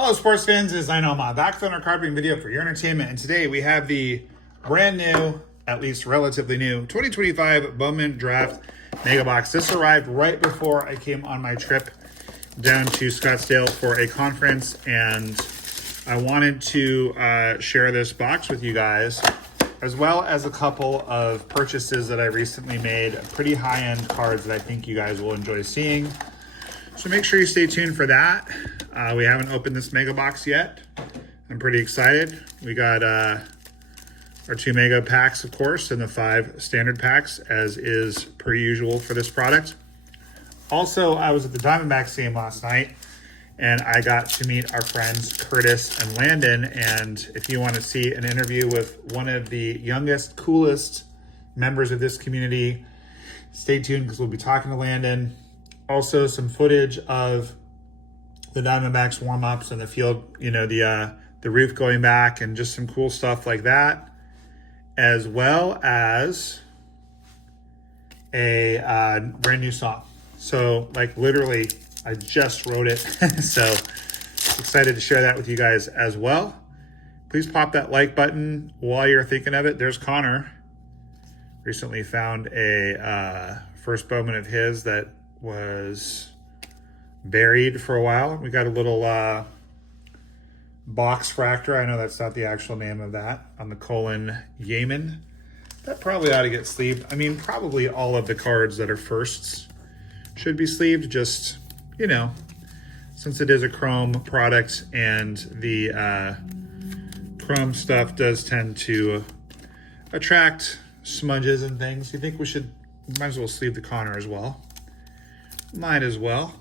Hello sports fans, it's I know I'm back with another card reading video for your entertainment, and today we have the brand new, at least relatively new, 2025 Bowman Draft Mega Box. This arrived right before I came on my trip down to Scottsdale for a conference, and I wanted to share this box with you guys, as well as a couple of purchases that I recently made, pretty high-end cards that I think you guys will enjoy seeing. So make sure you stay tuned for that. We haven't opened this mega box yet. I'm pretty excited. We got our 2 mega packs, of course, and the 5 standard packs, as is per usual for this product. Also, I was at the Diamondbacks game last night, and I got to meet our friends Curtis and Landon. And if you want to see an interview with one of the youngest, coolest members of this community, stay tuned because we'll be talking to Landon. Also, some footage of the Diamondbacks warm-ups and the field, you know, the roof going back, and just some cool stuff like that, as well as a brand new song. So, like, literally, I just wrote it. So, excited to share that with you guys as well. Please pop that like button while you're thinking of it. There's Connor. Recently found a first Bowman of his that was buried for a while. We got a little box fractor. I know that's not the actual name of that, on the Colin Yeaman. That probably ought to get sleeved. I mean, probably all of the cards that are firsts should be sleeved, just, you know, since it is a chrome product, and the chrome stuff does tend to attract smudges and things. You think we might as well sleeve the Connor as well. Might as well.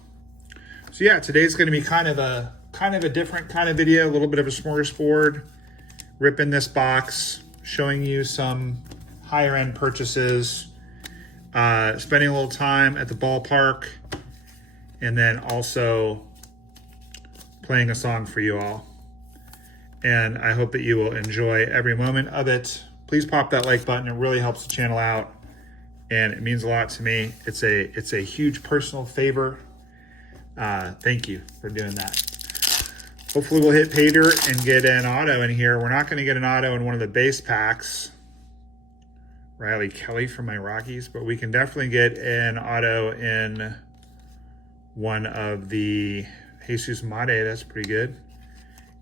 So yeah, today's going to be kind of a different kind of video, a little bit of a smorgasbord, ripping this box, showing you some higher end purchases, spending a little time at the ballpark, and then also playing a song for you all. And I hope that you will enjoy every moment of it. Please pop that like button. It really helps the channel out, and it means a lot to me. It's a huge personal favor. Thank you for doing that. Hopefully we'll hit pay dirt and get an auto in here. We're not going to get an auto in one of the base packs, Riley Kelly from my Rockies, but we can definitely get an auto in one of the Jesus Mate. That's pretty good.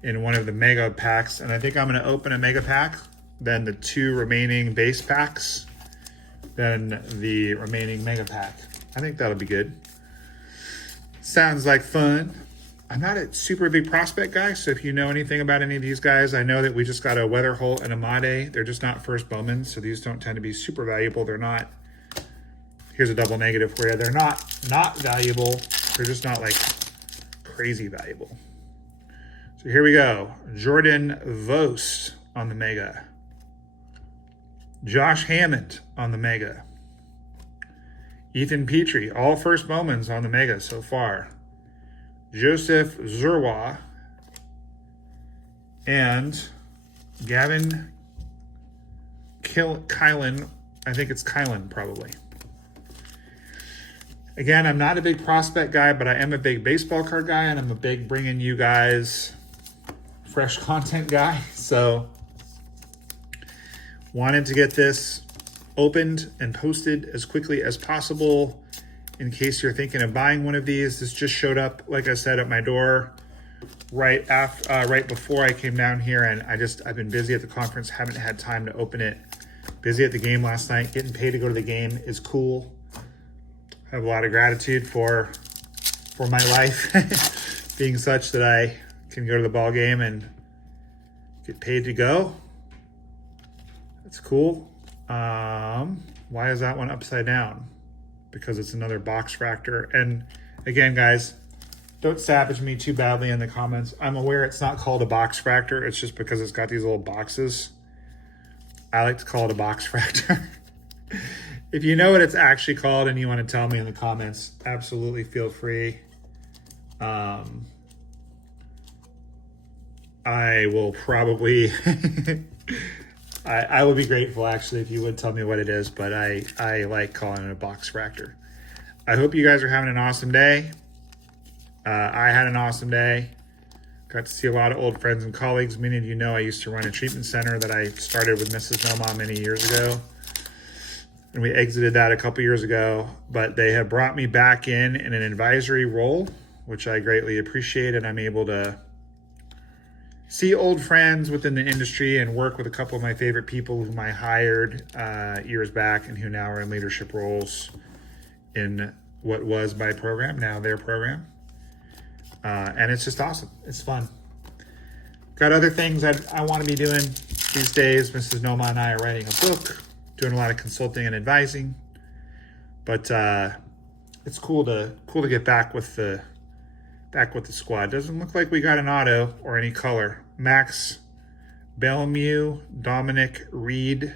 In one of the mega packs. And I think I'm going to open a mega pack, then the 2 remaining base packs, then the remaining mega pack. I think that'll be good. Sounds like fun. I'm not a super big prospect guy, so if you know anything about any of these guys, I know that we just got a Weather Holt and a Made. They're just not first Bowman, so these don't tend to be super valuable. They're not, here's a double negative for you. They're not valuable. They're just not like crazy valuable. So here we go. Jordan Vost on the mega. Josh Hammond on the mega. Ethan Petrie, all first Bowmans on the mega so far. Joseph Zerwa and Gavin Kylan. I think it's Kylan probably. Again, I'm not a big prospect guy, but I am a big baseball card guy, and I'm a big bringing you guys fresh content guy. So wanted to get this opened and posted as quickly as possible in case you're thinking of buying one of these. This just showed up, like I said, at my door right before I came down here, and I've been busy at the conference, haven't had time to open it. Busy at the game last night. Getting paid to go to the game is cool. I have a lot of gratitude for my life being such that I can go to the ball game and get paid to go. That's cool. Why is that one upside down? Because it's another box fractor. And again, guys, don't savage me too badly in the comments. I'm aware it's not called a box fractor. It's just because it's got these little boxes. I like to call it a box fractor. If you know what it's actually called and you want to tell me in the comments, absolutely feel free. I will probably I would be grateful, actually, if you would tell me what it is, but I like calling it a box fractor. I hope you guys are having an awesome day. I had an awesome day. Got to see a lot of old friends and colleagues. Many of you know I used to run a treatment center that I started with Mrs. Noma many years ago. And we exited that a couple years ago. But they have brought me back in an advisory role, which I greatly appreciate. And I'm able to see old friends within the industry and work with a couple of my favorite people whom I hired years back and who now are in leadership roles in what was my program, now their program. And it's just awesome. It's fun. Got other things that I want to be doing these days. Mrs. Noma and I are writing a book, doing a lot of consulting and advising. But it's cool to get back with the squad. Doesn't look like we got an auto or any color. Max Bellemew, Dominic Reed,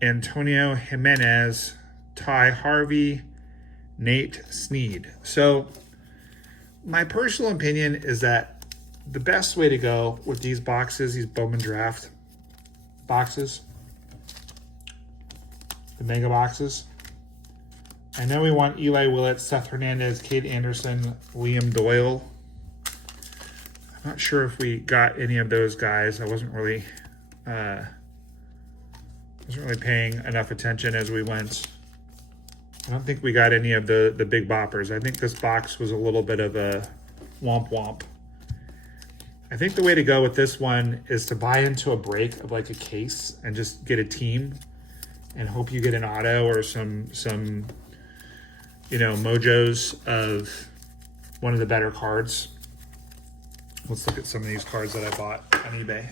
Antonio Jimenez, Ty Harvey, Nate Sneed. So my personal opinion is that the best way to go with these boxes, these Bowman Draft boxes, the mega boxes, I know we want Eli Willett, Seth Hernandez, Cade Anderson, Liam Doyle. I'm not sure if we got any of those guys. I wasn't really paying enough attention as we went. I don't think we got any of the big boppers. I think this box was a little bit of a womp womp. I think the way to go with this one is to buy into a break of like a case and just get a team and hope you get an auto or some mojos of one of the better cards. Let's look at some of these cards that I bought on eBay.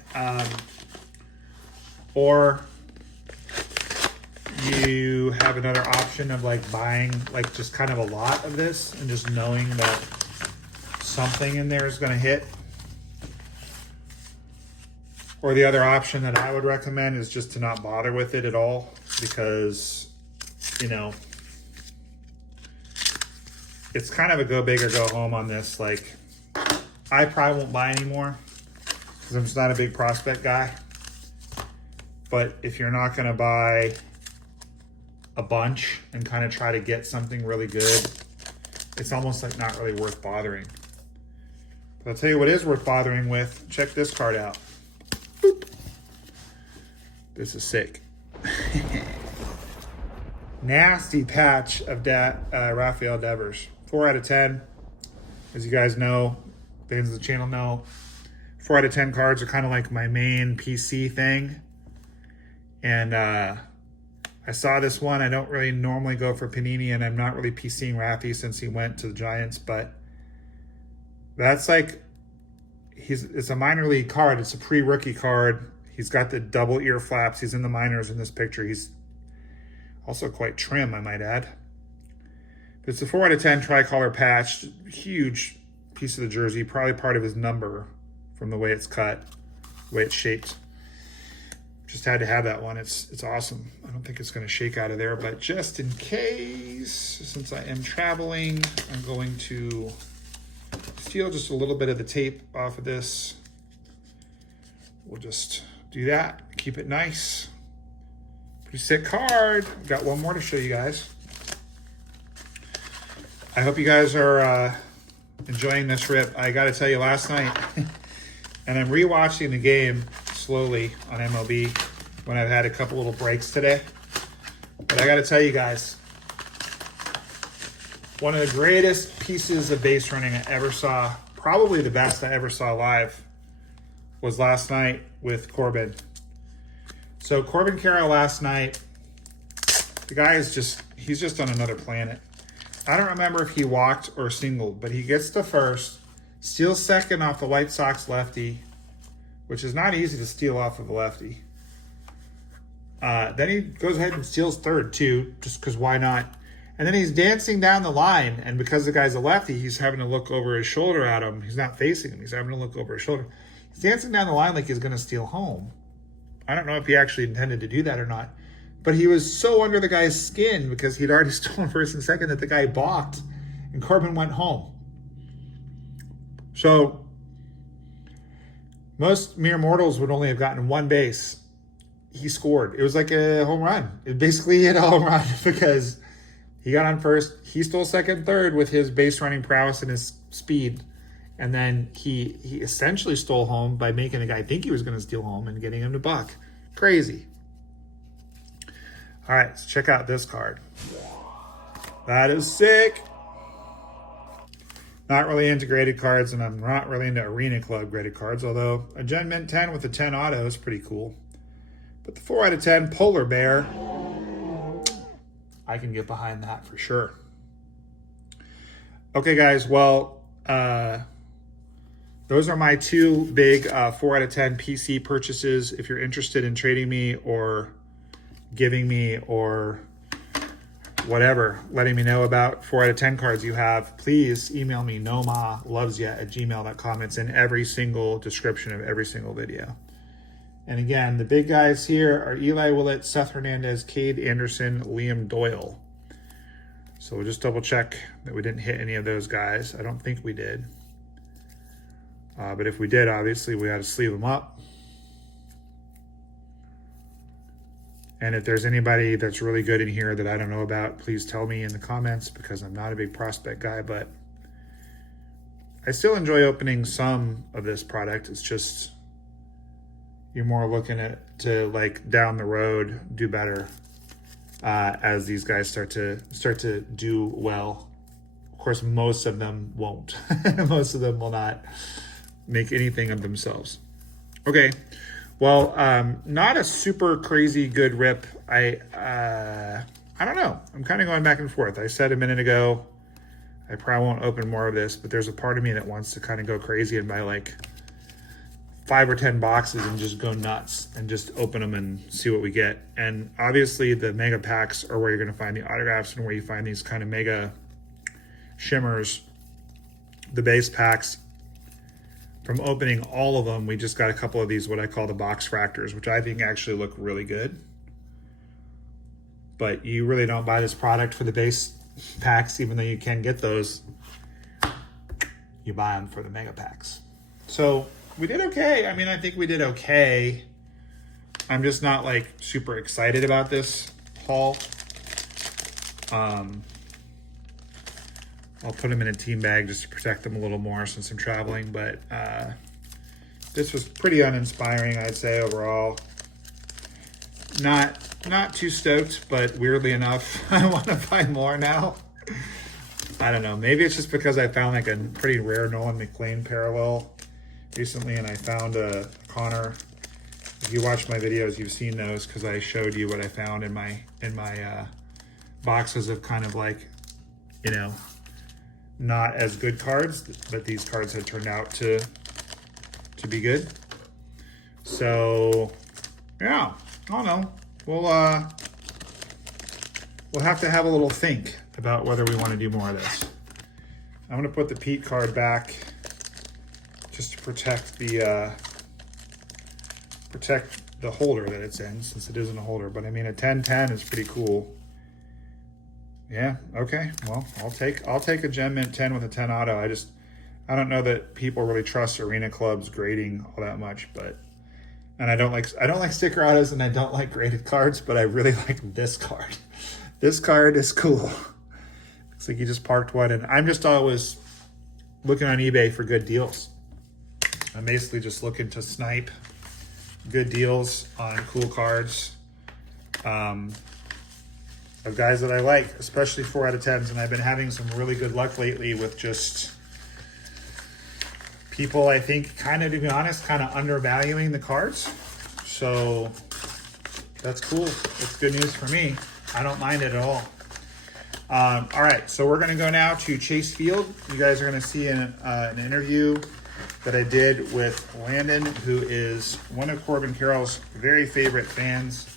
Or you have another option of like buying like just kind of a lot of this and just knowing that something in there is going to hit. Or the other option that I would recommend is just to not bother with it at all, because, it's kind of a go big or go home on this. Like, I probably won't buy anymore because I'm just not a big prospect guy. But if you're not going to buy a bunch and kind of try to get something really good, it's almost like not really worth bothering. But I'll tell you what is worth bothering with. Check this card out. Boop. This is sick. Nasty patch of Rafael Devers. 4 out of 10. As you guys know, fans of the channel know, 4 out of 10 cards are kind of like my main PC thing. And I saw this one. I don't really normally go for Panini, and I'm not really PCing Rafi since he went to the Giants, but that's like, it's a minor league card. It's a pre-rookie card. He's got the double ear flaps. He's in the minors in this picture. He's also quite trim, I might add. But it's a 4 out of 10 tricolor patch. Huge piece of the jersey. Probably part of his number from the way it's cut, the way it's shaped. Just had to have that one. It's awesome. I don't think it's going to shake out of there, but just in case, since I am traveling, I'm going to steal just a little bit of the tape off of this. We'll just do that. Keep it nice. Pretty sick card. Got one more to show you guys. I hope you guys are enjoying this rip. I got to tell you, last night, and I'm rewatching the game slowly on MLB when I've had a couple little breaks today. But I got to tell you guys, one of the greatest pieces of base running I ever saw, probably the best I ever saw live, was last night with Corbin. So Corbin Carroll last night, the guy is he's just on another planet. I don't remember if he walked or singled, but he gets to first, steals second off the White Sox lefty, which is not easy to steal off of a lefty. Then he goes ahead and steals third too, just because why not? And then he's dancing down the line, and because the guy's a lefty, he's having to look over his shoulder at him. He's not facing him. He's having to look over his shoulder. He's dancing down the line like he's going to steal home. I don't know if he actually intended to do that or not, but he was so under the guy's skin because he'd already stolen first and second that the guy balked, and Corbin went home. So most mere mortals would only have gotten one base. He scored. It was like a home run. It basically hit a home run because he got on first. He stole second, third with his base running prowess and his speed, And then he essentially stole home by making the guy think he was going to steal home and getting him to buck. Crazy. All right, so check out this card. That is sick. Not really into graded cards, and I'm not really into Arena Club graded cards, although a Gen Mint 10 with a 10 auto is pretty cool. But the 4 out of 10 Polar Bear, I can get behind that for sure. Okay, guys, well, those are my two big 4 out of 10 PC purchases. If you're interested in trading me or giving me or whatever, letting me know about 4 out of 10 cards you have, please email me nomalovesyet@gmail.com. It's in every single description of every single video. And again, the big guys here are Eli Willett, Seth Hernandez, Cade Anderson, Liam Doyle. So we'll just double check that we didn't hit any of those guys. I don't think we did. But if we did, obviously we had to sleeve them up. And if there's anybody that's really good in here that I don't know about, please tell me in the comments, because I'm not a big prospect guy, but I still enjoy opening some of this product. It's just, you're more looking at to like down the road do better as these guys start to do well. Of course, most of them won't. Most of them will not make anything of themselves. Okay. Well, not a super crazy good rip. I don't know. I'm kind of going back and forth. I said a minute ago, I probably won't open more of this, but there's a part of me that wants to kind of go crazy and buy like 5 or 10 boxes and just go nuts and just open them and see what we get. And obviously the mega packs are where you're going to find the autographs and where you find these kind of mega shimmers. The base packs, from opening all of them, we just got a couple of these, what I call the box fractors, which I think actually look really good. But you really don't buy this product for the base packs, even though you can get those. You buy them for the mega packs. So we did okay. I mean, I think we did okay. I'm just not like super excited about this haul. I'll put them in a team bag just to protect them a little more since I'm traveling. But this was pretty uninspiring, I'd say, overall. Not too stoked, but weirdly enough, I want to buy more now. I don't know. Maybe it's just because I found like a pretty rare Nolan McLean parallel recently, and I found a Connor. If you watch my videos, you've seen those because I showed you what I found in my boxes of kind of like, you know, not as good cards, but these cards had turned out to be good. So yeah, I don't know. We'll have to have a little think about whether we want to do more of this. I'm gonna put the Pete card back just to protect the holder that it's in, since it isn't a holder. But I mean, a 10-10 is pretty cool. Yeah, okay. Well, I'll take a Gem Mint 10 with a 10 auto. I don't know that people really trust Arena Club's grading all that much, but I don't like sticker autos and I don't like graded cards, but I really like this card. This card is cool. Looks like you just parked one, and I'm just always looking on eBay for good deals. I'm basically just looking to snipe good deals on cool cards. Of guys that I like, especially 4 out of 10s, and I've been having some really good luck lately with just people, I think, kind of, to be honest, kind of undervaluing the cards. So that's cool. It's good news for me. I don't mind it at all. All right, so we're gonna go now to Chase Field. You guys are gonna see an interview that I did with Landon, who is one of Corbin Carroll's very favorite fans.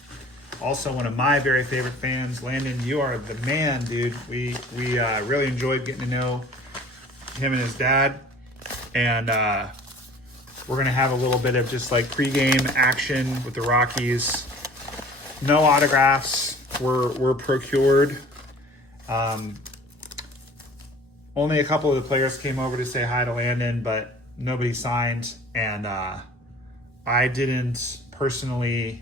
Also one of my very favorite fans. Landon, you are the man, dude. We really enjoyed getting to know him and his dad. And we're going to have a little bit of just like pregame action with the Rockies. No autographs were procured. Only a couple of the players came over to say hi to Landon, but nobody signed. And I didn't personally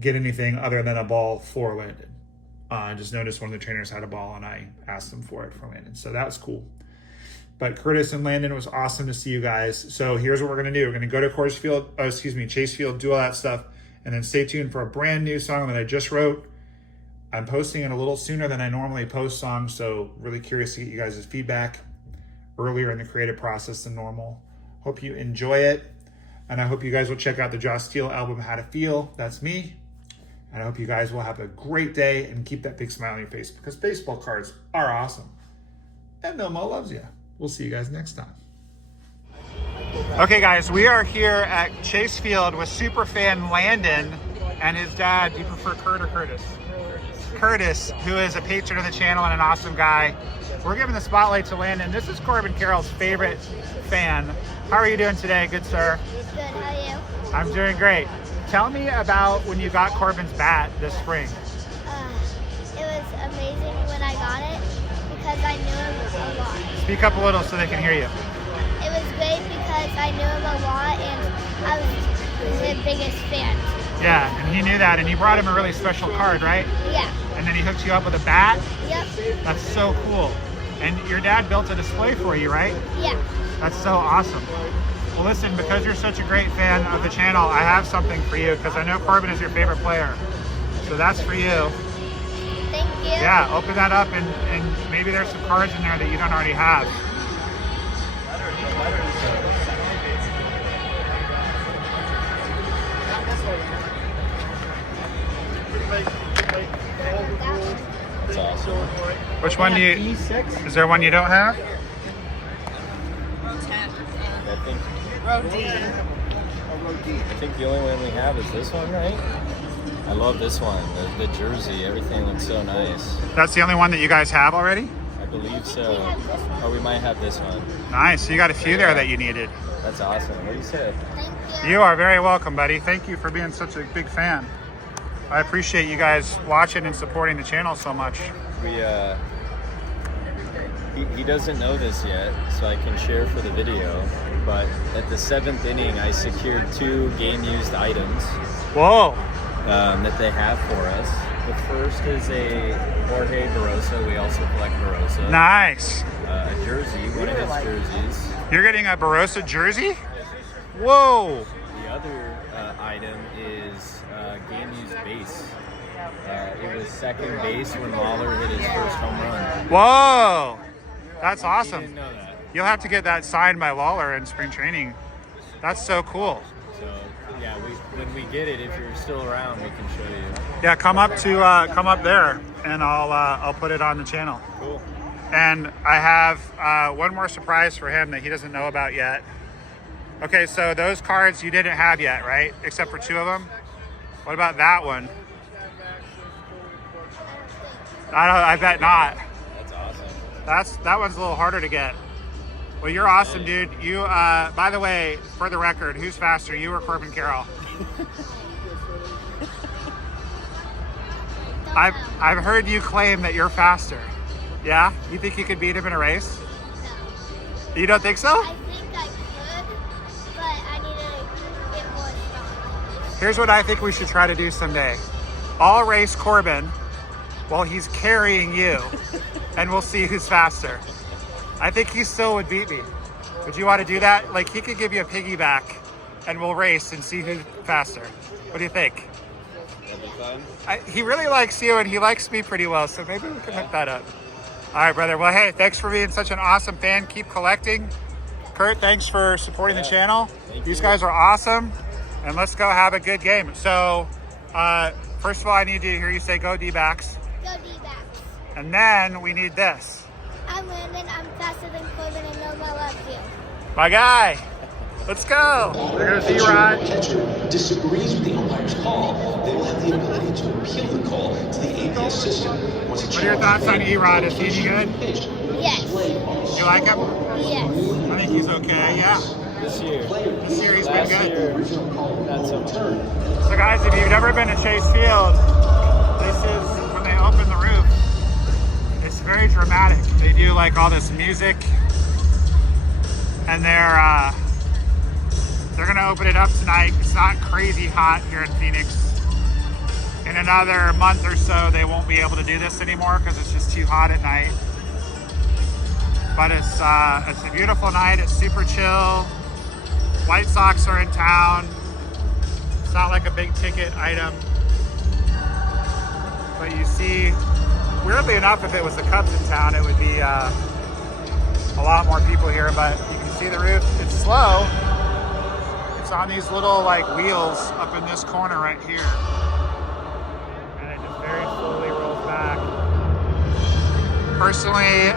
get anything other than a ball for Landon. I just noticed one of the trainers had a ball and I asked them for it for Landon. So that was cool. But Curtis and Landon, it was awesome to see you guys. So here's what we're going to do. We're going to go to Chase Field, do all that stuff, and then stay tuned for a brand new song that I just wrote. I'm posting it a little sooner than I normally post songs, so really curious to get you guys' feedback earlier in the creative process than normal. Hope you enjoy it, and I hope you guys will check out the Josh Steele album, How to Feel. That's me. And I hope you guys will have a great day and keep that big smile on your face, because baseball cards are awesome. And Milmo loves you. We'll see you guys next time. Okay, guys, we are here at Chase Field with superfan Landon and his dad. Do you prefer Kurt or Curtis? Curtis, who is a patron of the channel and an awesome guy. We're giving the spotlight to Landon. This is Corbin Carroll's favorite fan. How are you doing today, good sir? Good, how are you? I'm doing great. Tell me about when you got Corbin's bat this spring. It was amazing when I got it because I knew him a lot. Speak up a little so they can hear you. It was great because I knew him a lot and I was his biggest fan. Yeah, and he knew that, and you brought him a really special card, right? Yeah. And then he hooked you up with a bat? Yep. That's so cool. And your dad built a display for you, right? Yeah. That's so awesome. Well, listen, because you're such a great fan of the channel, I have something for you, because I know Corbin is your favorite player. So that's for you. Thank you. Yeah, open that up, and maybe there's some cards in there that you don't already have. That's awesome. Which one do you, is there one you don't have? I think the only one we have is this one, right? I love this one. The jersey, everything looks so nice. That's the only one that you guys have already? I believe so. Or we might have this one. Nice, you got a few there that you needed. That's awesome. What do you say? Thank you. You are very welcome, buddy. Thank you for being such a big fan. I appreciate you guys watching and supporting the channel so much. He doesn't know this yet, so I can share for the video. But at the 7th inning, I secured 2 game-used items. Whoa! That they have for us. The first is a Jorge Barrosa. We also collect Barrosa. Nice. A jersey, one of his jerseys. You're getting a Barrosa jersey? Whoa! The other item is game-used base. It was second base when Lawler hit his first home run. Whoa! That's He awesome. didn't know that. You'll have to get that signed by Lawler in spring training. That's so cool. So yeah, when we get it, if you're still around, we can show you. Yeah, come up there, and I'll put it on the channel. Cool. And I have one more surprise for him that he doesn't know about yet. Okay, so those cards you didn't have yet, right? Except for 2 of them. What about that one? I bet not. That's awesome. That one's a little harder to get. Well, you're awesome, dude. You, by the way, for the record, who's faster, you or Corbin Carroll? I've heard you claim that you're faster. Yeah? You think you could beat him in a race? No. You don't think so? I think I could, but I need to get more strong. Here's what I think we should try to do someday. I'll race Corbin while he's carrying you, and we'll see who's faster. I think he still would beat me. Would you want to do that? Like, he could give you a piggyback, and we'll race and see who's faster. What do you think? That'd be fun. He really likes you, and he likes me pretty well, so maybe we can hook that up. All right, brother. Well, hey, thanks for being such an awesome fan. Keep collecting. Kurt, thanks for supporting the channel. These guys are awesome, and let's go have a good game. So, first of all, I need to hear you say, go D-backs. Go D-backs. And then we need this. I'm Landon. I'm faster than Corbin and know I love you. My guy. Let's go. There goes D-Rod. Catcher disagrees with the umpire's call, they will have the ability to appeal the call to the APS system. What are your thoughts on E-Rod? Is he any good? Yes. You like him? Yes. I think he's okay, yeah. This year. This year he's been Last good. year, not so much. So guys, if you've never been to Chase Field, this is when they open the roof. It's very dramatic. They do like all this music, and they're gonna open it up tonight. It's not crazy hot here in Phoenix. In another month or so, they won't be able to do this anymore because it's just too hot at night. But it's a beautiful night. It's super chill. White Sox are in town. It's not like a big ticket item. But you see, weirdly enough, if it was the Cubs in town, it would be a lot more people here. But you can see the roof. It's slow. It's on these little like wheels up in this corner right here. And it just very slowly rolls back. Personally,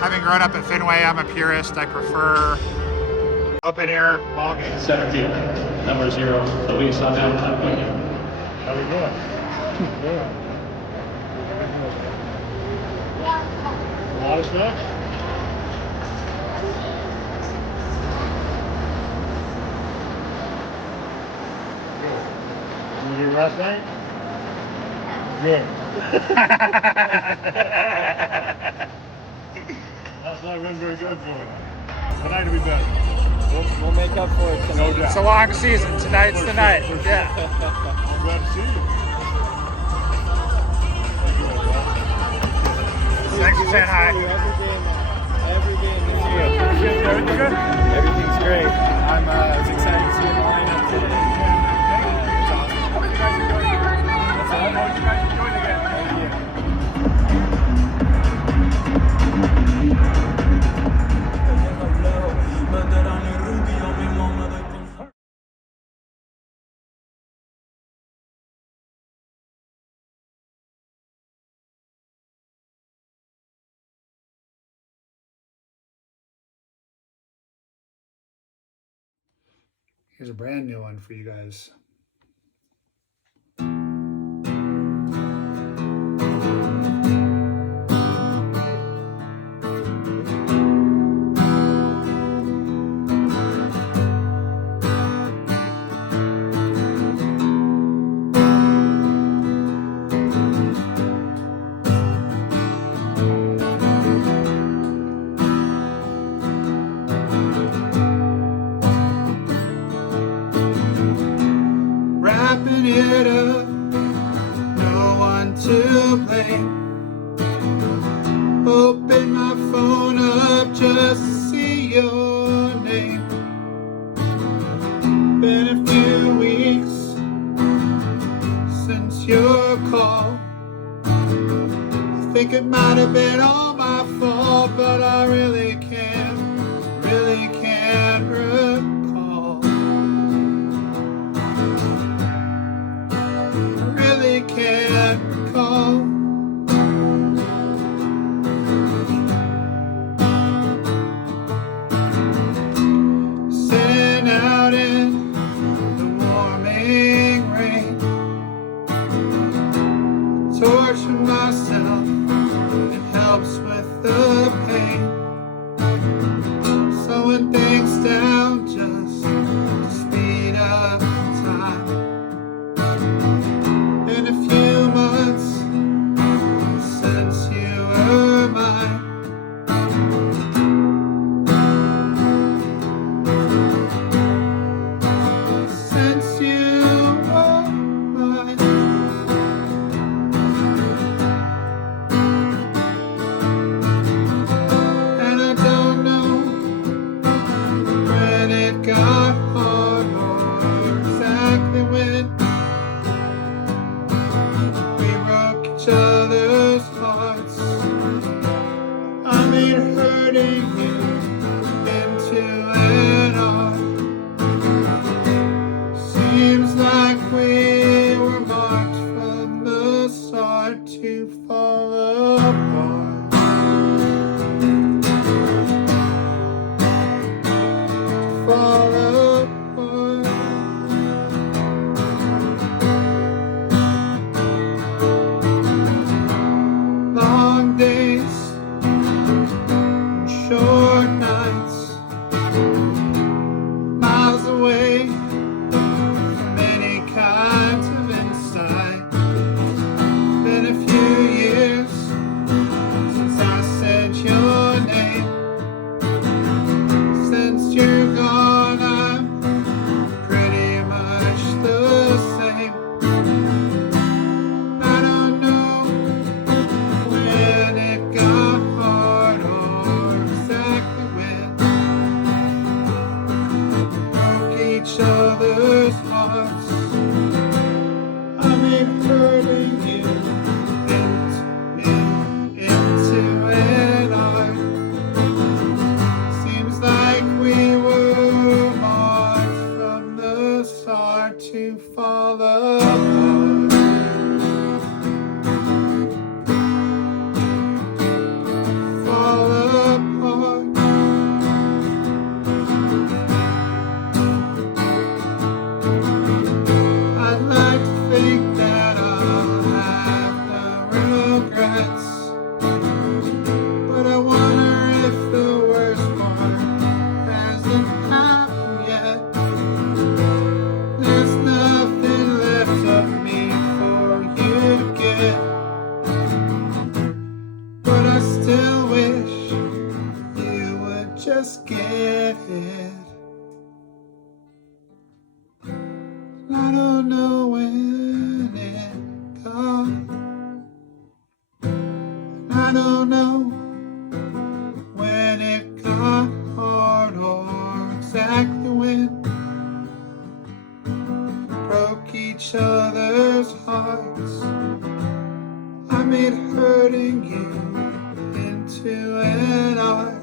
having grown up at Fenway, I'm a purist. I prefer open air ball games. Center field, number 0, Luis on that time. How we doing? A lot of stuff? Good. You were here last night? Good. Last night went very good for you. Tonight will be better. We'll make up for it tonight. No doubt. It's a long season. Tonight's the night. Yeah. I'm glad to see you. Thanks for saying hi. Every game this year. Everything good? Everything's great. I'm as excited to see the lineup today. It's awesome. How you guys enjoying it? That's all. I know you guys enjoying it again. Thank you. Here's a brand new one for you guys. Wrapping it up, no one to blame. Open my phone up just to see your name. Been a few weeks since your call. I think it might have been all my fault, but I really can't recall. Really can't recall. Sitting out in the warming rain, torture myself, it helps with the pain. Slowing things down just to speed up time. Been a few months since you were mine. Since you were mine. And I don't know when it got hard or exactly when we broke each other's hearts. I made hurting you into an art. Seems like we were marked from the start to fall apart. Fall apart. each other's hearts. I made hurting you into an art. Seems like we were marked from the start to fall apart. Fall apart. I'd like to think that I'll have no regrets, but I wonder if the worst part hasn't happened yet. There's nothing left of me for you to get, but I still wish you would just get it. I don't know when it got, I don't know when it got hard or exactly when. Broke each other's hearts. I made hurting you into an art.